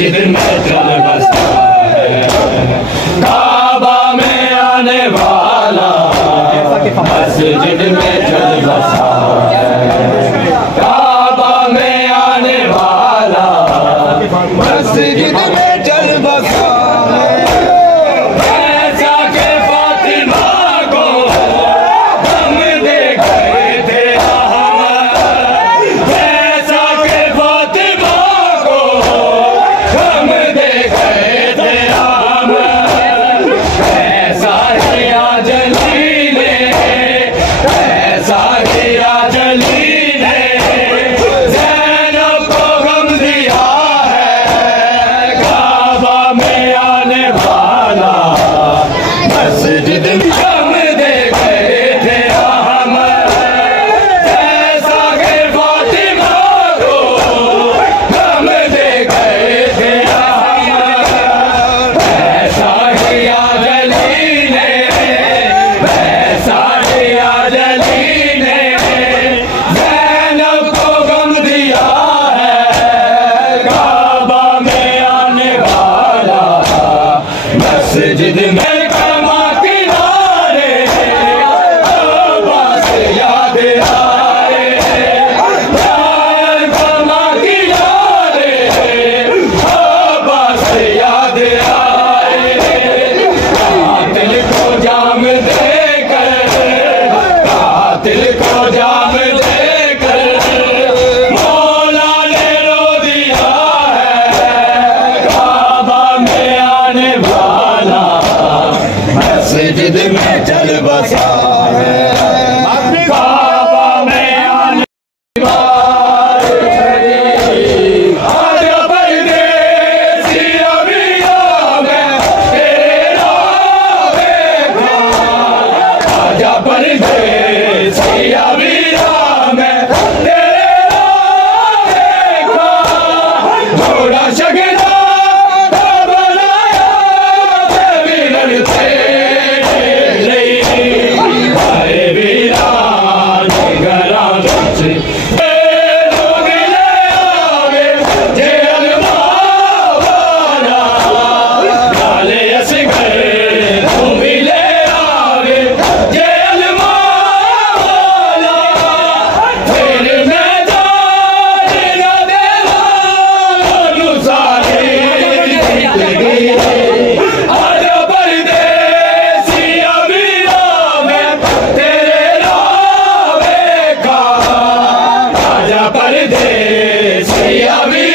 मस्जिद में चल बसा है, काबा में आने वाला मस्जिद में चल बसा है, काबा में आने वाला मस्जिद में चल बसा है। ऐसा के फातिमा को हम दे गए थे अहमद, ऐसा के फातिमा को हम दे गए थे अहमद, ऐसा किया जली ने, ऐसा किया जली ने ज़ैनब को गम दिया है, काबा में आने वाला मस्जिद में हम दे गए थे अहमद, ऐसा के फातिमा को हम दे गए थे अहमद, ऐसा किया जली ने, ऐसा किया जली ने ज़ैनब को गम दिया है, काबा में आने वाला मस्जिद में कमा किनारे अब्बास याद आए, कमा किनारे अब्बास याद आए, कातिल को जाम देकर, कातिल को जाम देकर मौला ने रो दिया है, काबा में आने वाला मस्जिद में चल बसा है, काबा में आने आजा परदेसी अमीरों में तेरा देखा, आजा परदेसी अमीरों में तेरा देखा, थोड़ा शगना बनाया वीरन तेरे, अरे वीरान गरा बच लोग ले आवे जेल वाला, लाले असगर तुम भी ले आवे जेल वाला, तेरे मैदान न देना सारी जिंदगी, आजा परदेसी अमीरों में तेरे रावे का, आजा परदेसी अमीरों